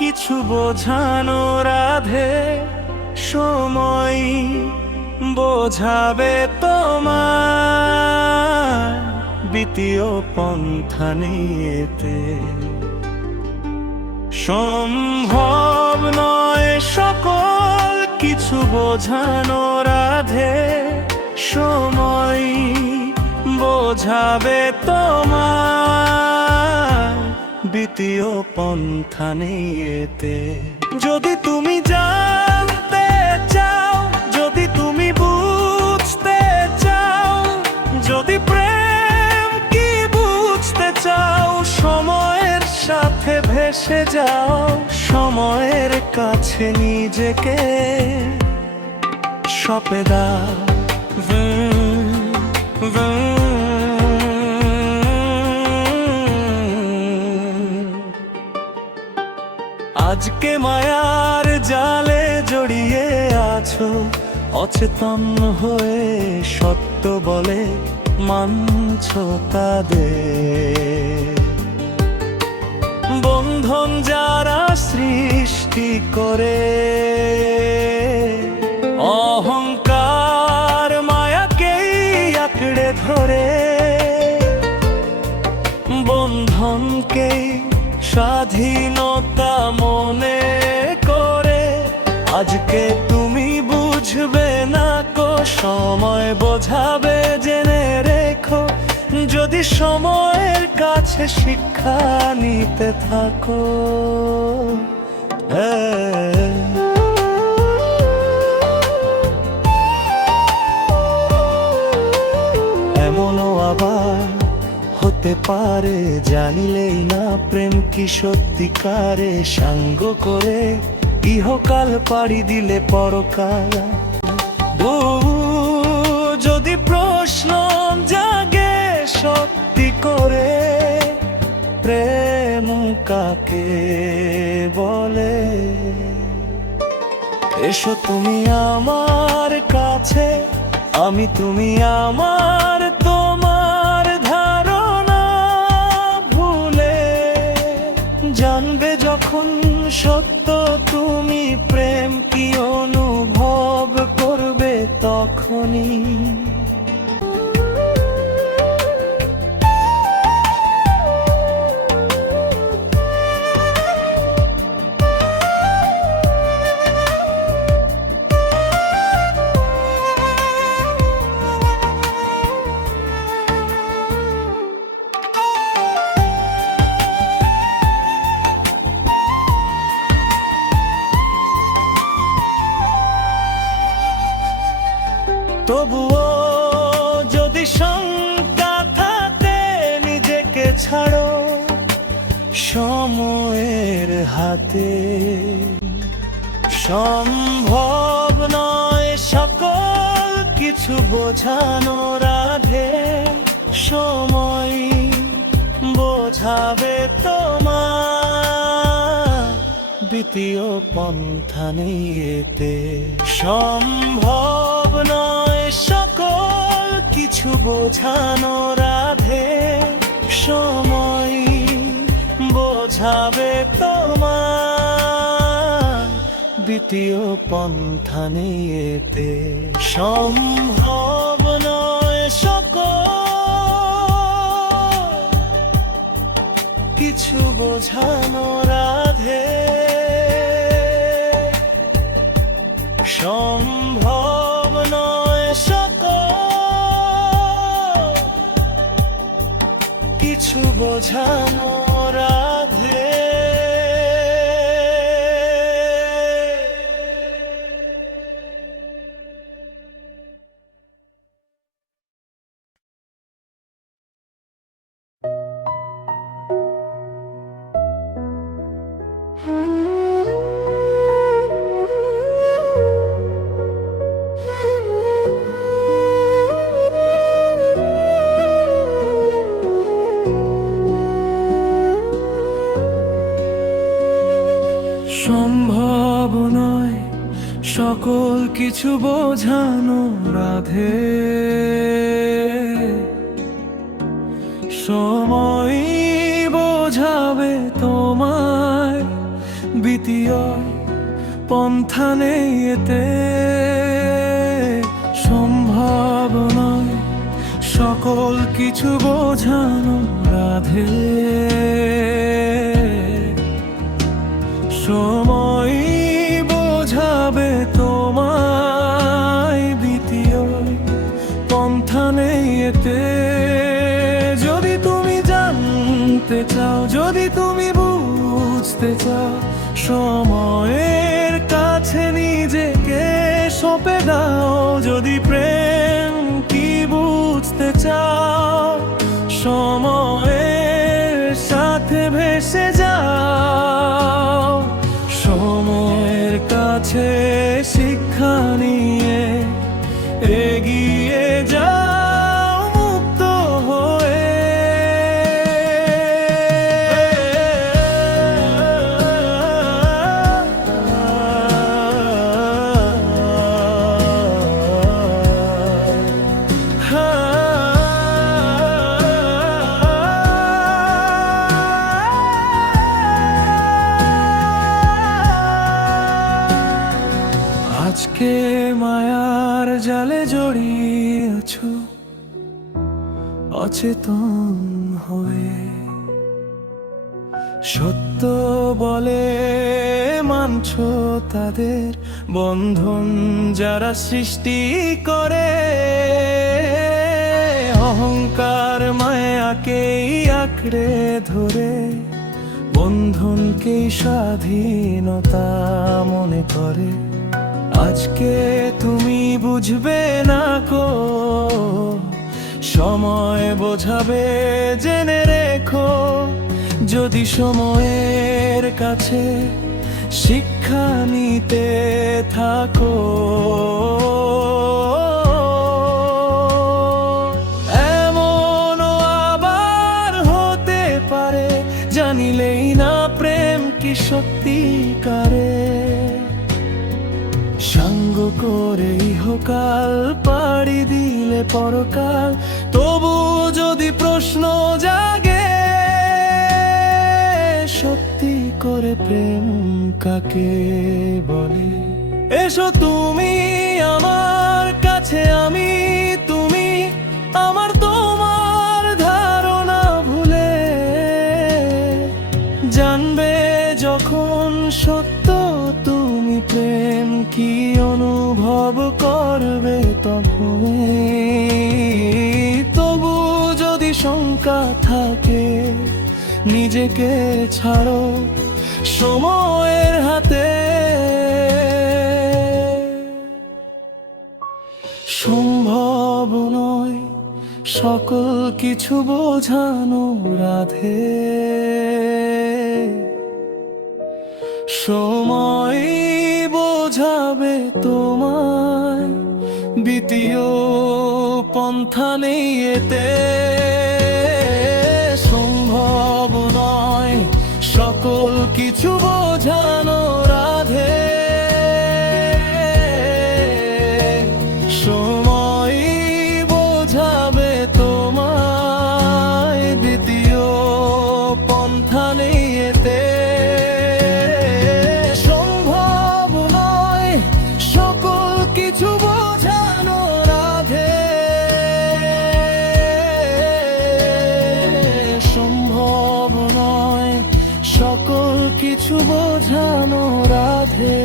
কিছু বোঝানো রাধে, সময় বোঝাবে তোমার দ্বিতীয় পন্থা নিয়েতে। সম্ভব নয় সকল কিছু বোঝানো রাধে, সময় বোঝাবে তোমার দ্বিতীয় পন্থা নিয়েতে। যদি তুমি জানতে চাও, যদি তুমি বুঝতে চাও, যদি প্রেম কি বুঝতে চাও, সময়ের সাথে ভেসে যাও, সময়ের কাছে নিজেকে সঁপে দাও। আজকে মায়ার জালে জড়িয়ে আছো, অচেতন হয়ে সত্য বলে মানছো তাদের। বন্ধন যারা সৃষ্টি করে, অহংকার মায়াকেই আঁকড়ে ধরে, বন্ধনকেই স্বাধীনতা মনে করে। আজকে তুমি বুঝবে না কো, সময় বোঝাবে জেনে রেখো। যদি সময়ের কাছে শিক্ষা নিতে থাকো, এমনও আবার হতে পারে জানিলেই না প্রেম কি সত্যিকারে সাঙ্গ করে ইহকাল পাড়ি দিলে পরকাল। যদি প্রশ্ন জাগে সত্যি করে, প্রেম কাকে বলে, এসো তুমি আমার কাছে, আমি তুমি আমার, তোমার ধারণা ভুলে জানবে যখন সত্য তুমি, প্রেম কি অনুভব করবে তখনই। তবুও যদি শঙ্কা থাকে নিজেকে ছাড়ো সময়ের হাতে। সম্ভব নয় সকল কিছু বোঝানো রাধে, সময় বোঝাবে তোমার দ্বিতীয় পন্থা নিয়েতে। সম্ভব নয় সকল কিছু বোঝানো রাধে, সময় বোঝাবে তোমার দ্বিতীয় পন্থা নিয়েতে। সম্ভব নয় সকল কিছু বোঝানো রাধে, সম্ভব নয় সকল কিছু বোঝানো রাধে। সম্ভব নয় সকল কিছু বোঝানো রাধে, সময় বোঝাবে তোমার দ্বিতীয় পন্থা নেই এতে, সম্ভব নয় সকল কিছু বোঝানো রাধে। সময় বোঝাবে তোমায়, দ্বিতীয় পন্থা নেই এতে। যদি তুমি জানতে চাও, যদি তুমি বুঝতে চাও, সময়ের কাছে নিজেকে সঁপে দাও। যদি প্রেম কি বুঝতে চাও, সময়ের সাথে ভেসে যাও। সময়ের কাছে শিক্ষা নিয়ে এগিয়ে যাও মুক্ত হয়ে। আজকে মায়ার জালে জড়িয়ে আছো অচেতন হয়ে, সত্য বলে মানছো তাদের বন্ধন যারা সৃষ্টি করে। অহংকার মায়াকেই আঁকড়ে ধরে, বন্ধনকেই স্বাধীনতা মনে করে। আজকে তুমি বুঝবে না কো, সময় বোঝাবে জেনে রেখো। যদি সময়ের কাছে শিক্ষা নিতে থাকো, এমনও আবার হতে পারে জানিলেই না প্রেম কি সত্যিকারে। সঙ্গ করে ইহকাল পাড়ি দিলে পরকাল, তবু যদি প্রশ্ন জাগে, সত্যি করে প্রেম কাকে বলে। এসো তুমি আমার কাছে, আমি তুমি আমার, তোমার ধারণা ভুলে জানবে যখন সত্য তুমি প্রেম কি অনুভব করবে তখন। তবু যদি শঙ্কা থাকে নিজেকে ছাড়ো সময়ের হাতে। সম্ভব নয় সকল কিছু বোঝানো রাধে। সময় বোঝাবে তোমায়, দ্বিতীয় পন্থা নেই এতে। সম্ভব নয় সকল কিছু বোঝানো রাধে। সময় বোঝাবে তোমায়, দ্বিতীয় পন্থা নেই এতে। সম্ভব নয় সকল কিছু বোঝানো রাধে। সম্ভব নয় সকল কিছু বোঝানো রাধে।